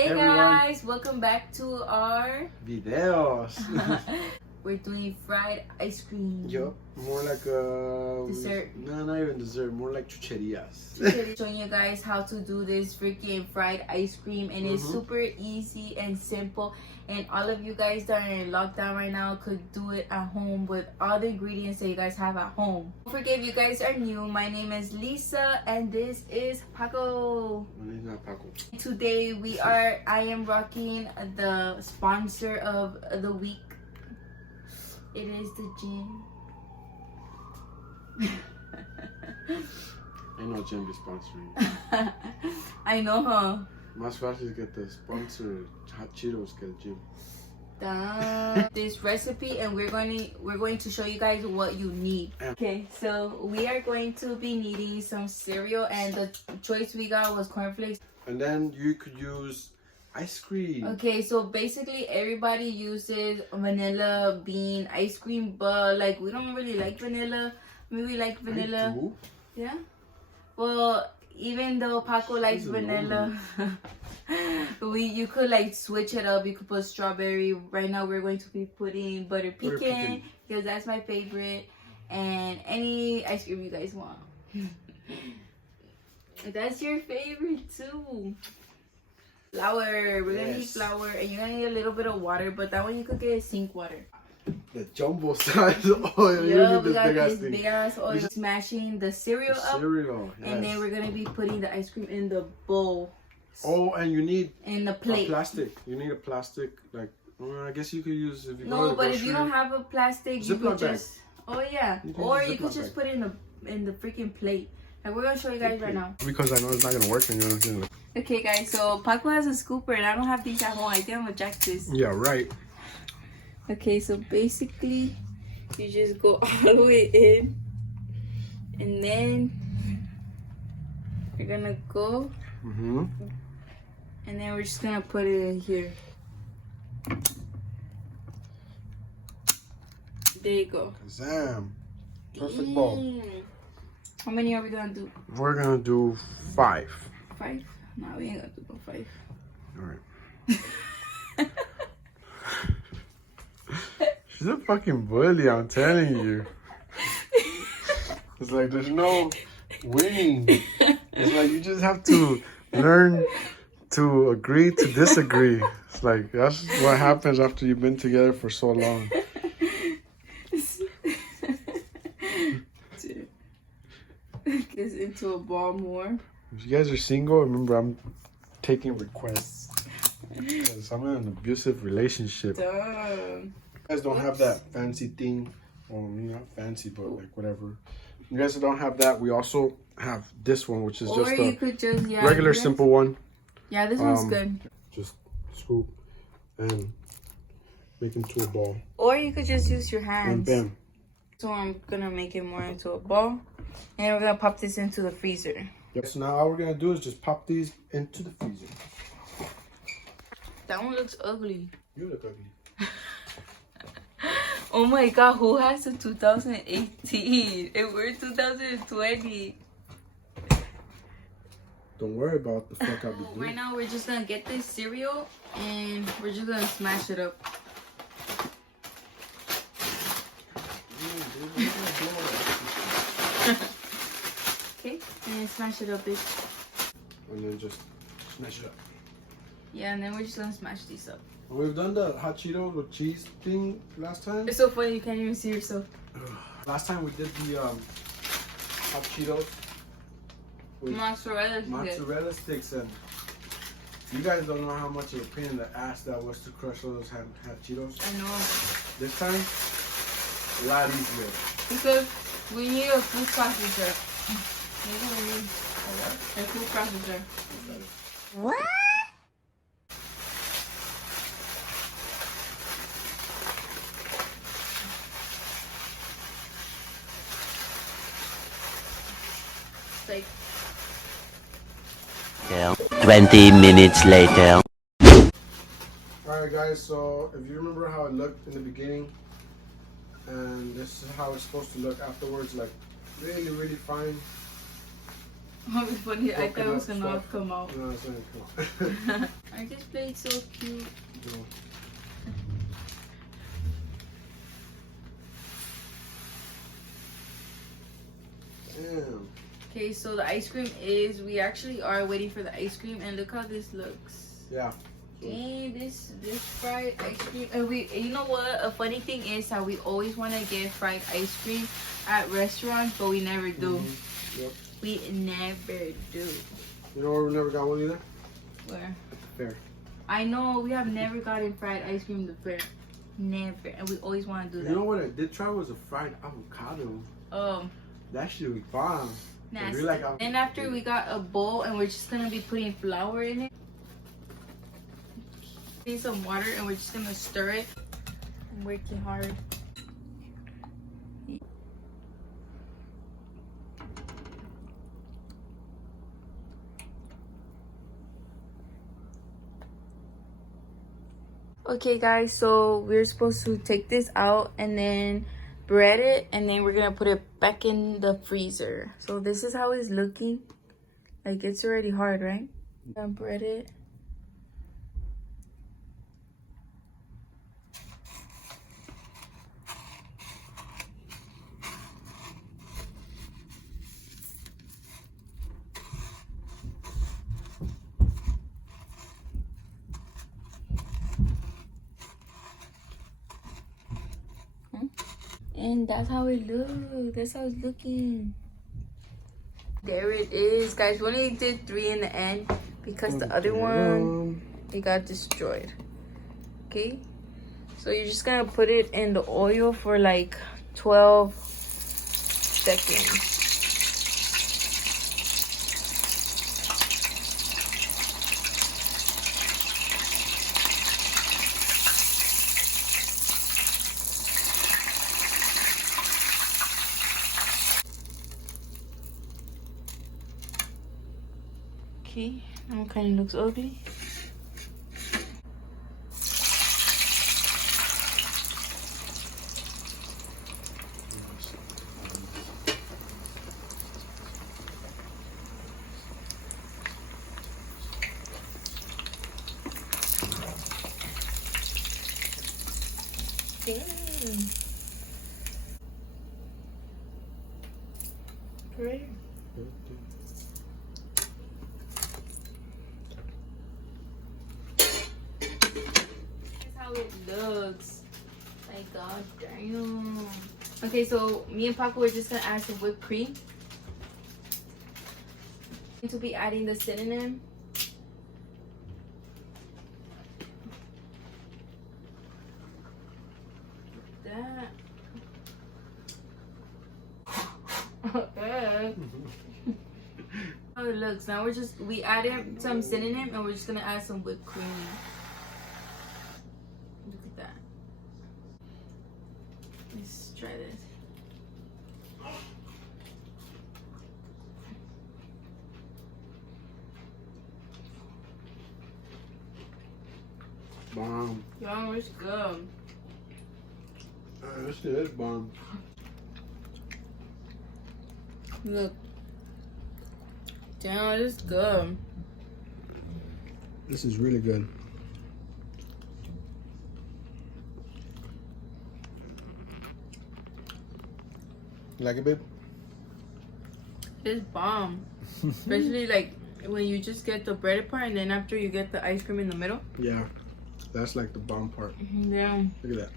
Hey everyone. guys, welcome back to our videos. We're doing fried ice cream. Yup, more like dessert. No, not even dessert, more like chucherias. Showing you guys how to do this freaking fried ice cream, and it's super easy and simple, and all of you guys that are in lockdown right now could do it at home with all the ingredients that you guys have at home. Don't forget, if you guys are new, my name is Lisa and this is Paco. My name's not Paco. Today I am rocking the sponsor of the week. It is the gym. Ain't no gym be sponsoring. I know, huh? Más fácil get the sponsor hot Cheetos que el gym. This recipe, and we're going to show you guys what you need. Okay, so we are going to be needing some cereal, and the choice we got was cornflakes. And then you could use ice cream. Okay, so basically everybody uses vanilla bean ice cream, but like we don't really like vanilla. Maybe we like vanilla. I do. Yeah. Well, even though Paco likes vanilla, you could like switch it up. You could put strawberry. Right now we're going to be putting butter pecan because that's my favorite, and any ice cream you guys want. That's your favorite too. Flour. We're gonna need flour, and you're gonna need a little bit of water, but that one you could get sink water. The jumbo size oil. Yeah, we got this big ass oil. Smashing the cereal up. Cereal, yes. And then we're gonna be putting the ice cream in the bowl. Oh, and you need in the plate. Plastic. You need a plastic, like, I guess you could use if you go to No, the but grocery. if you don't have a plastic, you could just. Oh yeah. Or you could just put it in the freaking plate. Like we're gonna show you guys right now. Because I know it's not gonna work, and you're not gonna. Okay, guys. So Paco has a scooper, and I don't have these at home. I think I'm gonna jack this. Yeah, right. Okay, so basically, you just go all the way in, and then you're gonna go, and then we're just gonna put it in here. There you go. Kazam. Perfect bowl. How many are we gonna do? We're gonna do 5. 5? No, we ain't gonna do no 5. Alright. She's a fucking bully, I'm telling you. It's like there's no winning. It's like you just have to learn to agree to disagree. It's like that's what happens after you've been together for so long. Gets into a ball more. If you guys are single, remember I'm taking requests. Because I'm in an abusive relationship. Duh. You guys don't have that fancy thing. Well, not fancy, but like whatever. You guys don't have that. We also have this one, which is just a regular simple one. Yeah, this one's good. Just scoop and make into a ball. Or you could just use your hands. And bam. So I'm gonna make it more into a ball, and then we're gonna pop this into the freezer. Yep. So now all we're gonna do is just pop these into the freezer. That one looks ugly. You look ugly. Oh my god, who has a 2018? And we're 2020. Don't worry about the fuck I'll be doing. Right now, we're just gonna get this cereal and we're just gonna smash it up. Okay, and then smash it up, bitch. And then just smash it up. Yeah, and then we're just gonna smash these up. We've done the hot Cheetos with cheese thing last time. It's so funny, you can't even see yourself. Last time we did the hot Cheetos with mozzarella sticks, and you guys don't know how much of a pain in the ass that was to crush those hot Cheetos. I know. This time, a lot easier. Because we need a food processor. A food processor. What? Like 20 minutes later. Alright guys, so if you remember how it looked in the beginning, and this is how it's supposed to look afterwards, like really fine. That was funny. I thought it was gonna come out. No, it's not come out. I just played so cute. No. Damn. Okay, so the ice cream is, we actually are waiting for the ice cream, and look how this looks. Yeah. And this fried ice cream, and you know what? A funny thing is how we always want to get fried ice cream at restaurants, but we never do. Mm-hmm. Yep. We never do. You know where we never got one either? Where? Fair. I know we have never gotten fried ice cream at the fair. Never, and we always want to do that. You know what I did try was a fried avocado. That shit was bomb. Nasty. Like and after we got a bowl, and we're just gonna be putting flour in it. Need some water, and we're just gonna stir it. I'm working hard. Okay guys, so we're supposed to take this out and then bread it, and then we're gonna put it back in the freezer. So this is how it's looking. Like, it's already hard, right? Bread it. And that's how it looks. That's how it's looking. There it is, guys. We only did 3 in the end because the other one, it got destroyed. Okay, so you're just gonna put it in the oil for like 12 seconds. Okay, now it kind of looks ugly. Damn. Great. It looks. My god, damn. Okay, so me and Paco, we're just gonna add some whipped cream. To be adding the cinnamon. That. Okay. How it looks. Now we added some cinnamon, and we're just gonna add some whipped cream. Look at that. Let's try this. Bomb. Y'all, it's good. This shit is bomb. Look. Damn, it's good. This is really good. You like it, babe? It's bomb. Especially like when you just get the breaded part, and then after you get the ice cream in the middle. Yeah, that's like the bomb part. Yeah. Look at that.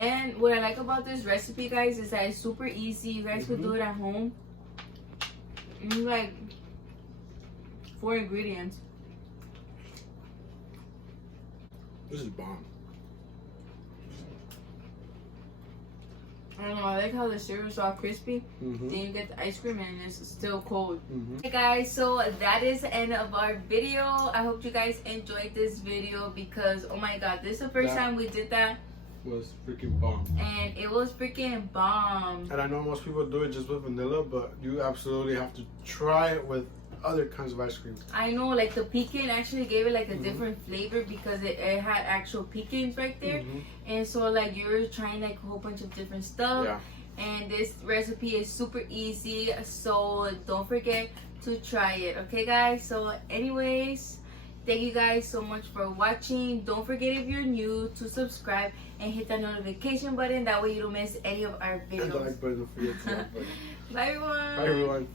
And what I like about this recipe, guys, is that it's super easy. You guys could do it at home. It's like 4 ingredients. This is bomb. I don't know, I like how the cereal's all crispy. Then you get the ice cream and it's still cold. Hey guys, so that is the end of our video. I hope you guys enjoyed this video because, oh my god, this is the first time we did that. Was freaking bomb. And it was freaking bomb. And I know most people do it just with vanilla, but you absolutely have to try it with other kinds of ice cream. I know, like the pecan actually gave it like a different flavor because it had actual pecans right there. And so like you're trying like a whole bunch of different stuff. Yeah. and this recipe is super easy, so don't forget to try it. Okay guys, so anyways, thank you guys so much for watching. Don't forget, if you're new, to subscribe and hit that notification button, that way you don't miss any of our videos. And the like button, don't forget to like button. Bye everyone. Bye everyone.